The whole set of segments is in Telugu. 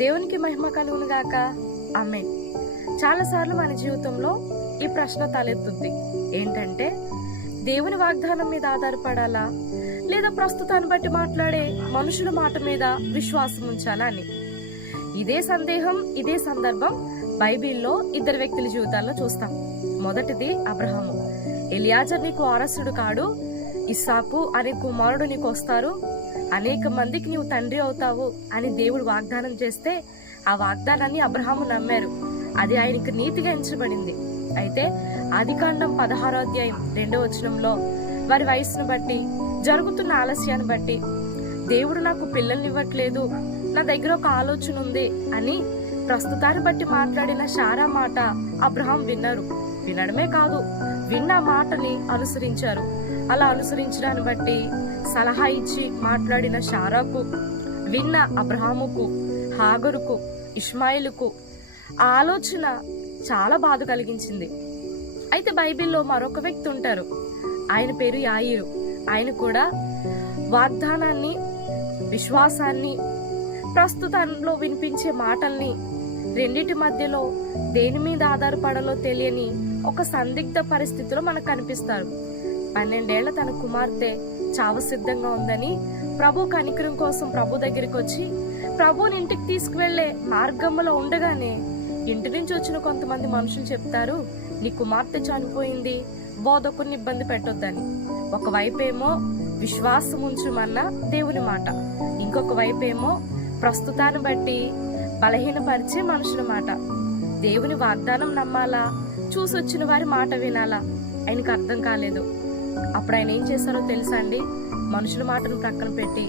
దేవునికి మహిమ కలుగును గాక. ఆమేన్. చాలాసార్లు మన జీవితంలో ఈ ప్రశ్న తలెత్తుద్ది. ఏంటంటే, దేవుని వాగ్దానం మీద ఆధారపడాలా లేదా ప్రస్తుతాన్ని బట్టి మాట్లాడే మనుషుల మాట మీద విశ్వాసం ఉంచాలా అని. ఇదే సందేహం, ఇదే సందర్భం బైబిల్లో ఇద్దరు వ్యక్తుల జీవితాల్లో చూస్తాం. మొదటిది అబ్రహాము. ఎలియాజర్ నీకు వారసుడు కాడు, ఇస్సాకు అనే కుమారుడు నీకు వస్తారు, అనేక మందికి నీవు తండ్రి అవుతావు అని దేవుడు వాగ్దానం చేస్తే ఆ వాగ్దానాన్ని అబ్రహాము నమ్మారు. అది ఆయనకు నీతిగా ఎంచబడింది. అయితే ఆదికాండం 16వ అధ్యాయం 2వ వచనంలో వారి వయసును బట్టి, జరుగుతున్న ఆలస్యాన్ని బట్టి, దేవుడు నాకు పిల్లల్ని ఇవ్వట్లేదు, నా దగ్గర ఒక ఆలోచన ఉంది అని ప్రస్తుతాన్ని బట్టి మాట్లాడిన శారా మాట అబ్రహాం విన్నారు. వినడమే కాదు, విన్న మాటని అనుసరించారు. అలా అనుసరించడాన్ని బట్టి సలహా ఇచ్చి మాట్లాడిన శారాకు, విన్న అబ్రహాముకు, హాగరుకు, ఇష్మాయిలుకు ఆ ఆలోచన చాలా బాధ కలిగించింది. అయితే బైబిల్లో మరొక వ్యక్తి ఉంటారు. ఆయన పేరు యాయిరు. ఆయన కూడా వాగ్దానాన్ని, విశ్వాసాన్ని, ప్రస్తుతంలో వినిపించే మాటల్ని రెండిటి మధ్యలో దేని మీద ఆధారపడాలో తెలియని ఒక సందిగ్ధ పరిస్థితిలో మనకు కనిపిస్తారు. 12 ఏళ్ల తన కుమార్తె చావు సిద్ధంగా ఉందని ప్రభు కనికరం కోసం ప్రభు దగ్గరికి వచ్చి ప్రభుని ఇంటికి తీసుకువెళ్లే మార్గంలో ఉండగానే ఇంటి నుంచి వచ్చిన కొంతమంది మనుషులు చెప్తారు, నీ కుమార్తె చనిపోయింది, బోధకుని ఇబ్బంది పెట్టొద్దని. ఒకవైపేమో విశ్వాసం ఉంచుమన్న దేవుని మాట, ఇంకొక వైపేమో ప్రస్తుతాన్ని బట్టి బలహీనపరిచే మనుషుల మాట. దేవుని వాగ్దానం నమ్మాలా, చూసొచ్చిన వారి మాట వినాలా ఆయనకు అర్థం కాలేదు. అప్పుడు ఆయన ఏం చేశారో తెలుసా అండి? మనుషుల మాటను ప్రక్కన పెట్టి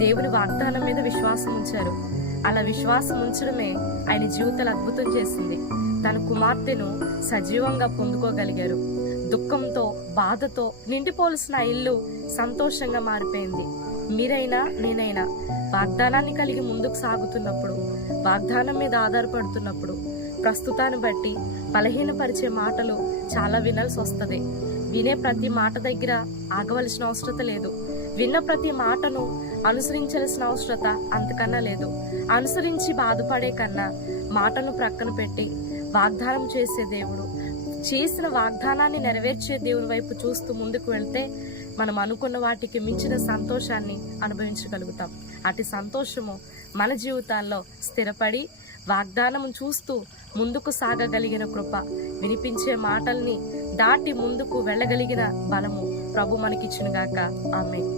దేవుని వాగ్దానం మీద విశ్వాసం ఉంచారు. అలా విశ్వాసం ఉంచడమే ఆయన జీవితాలు అద్భుతం చేసింది. తన కుమార్తెను సజీవంగా పొందుకోగలిగారు. దుఃఖంతో, బాధతో నిండిపోవలసిన ఇల్లు సంతోషంగా మారిపోయింది. మీరైనా నేనైనా వాగ్దానాన్ని కలిగి ముందుకు సాగుతున్నప్పుడు, వాగ్దానం మీద ఆధారపడుతున్నప్పుడు ప్రస్తుతాన్ని బట్టి బలహీనపరిచే మాటలు చాలా వినాల్సి వస్తుంది. వినే ప్రతి మాట దగ్గర ఆగవలసిన అవసరత లేదు. విన్న ప్రతి మాటను అనుసరించాల్సిన అవసరత అంతకన్నా లేదు. అనుసరించి బాధపడే కన్నా మాటను ప్రక్కన పెట్టి వాగ్దానం చేసే దేవుడు, చేసిన వాగ్దానాన్ని నెరవేర్చే దేవుని వైపు చూస్తూ ముందుకు వెళ్తే మనం అనుకున్న వాటికి మించిన సంతోషాన్ని అనుభవించగలుగుతాం. అటు సంతోషము మన జీవితాల్లో స్థిరపడి వాగ్దానం చూస్తూ ముందుకు సాగగలిగిన కృప, వినిపించే మాటల్ని దాటి ముందుకు వెళ్ళగలిగిన బలము ప్రభు మనకిచ్చునుగాక. ఆమేన్.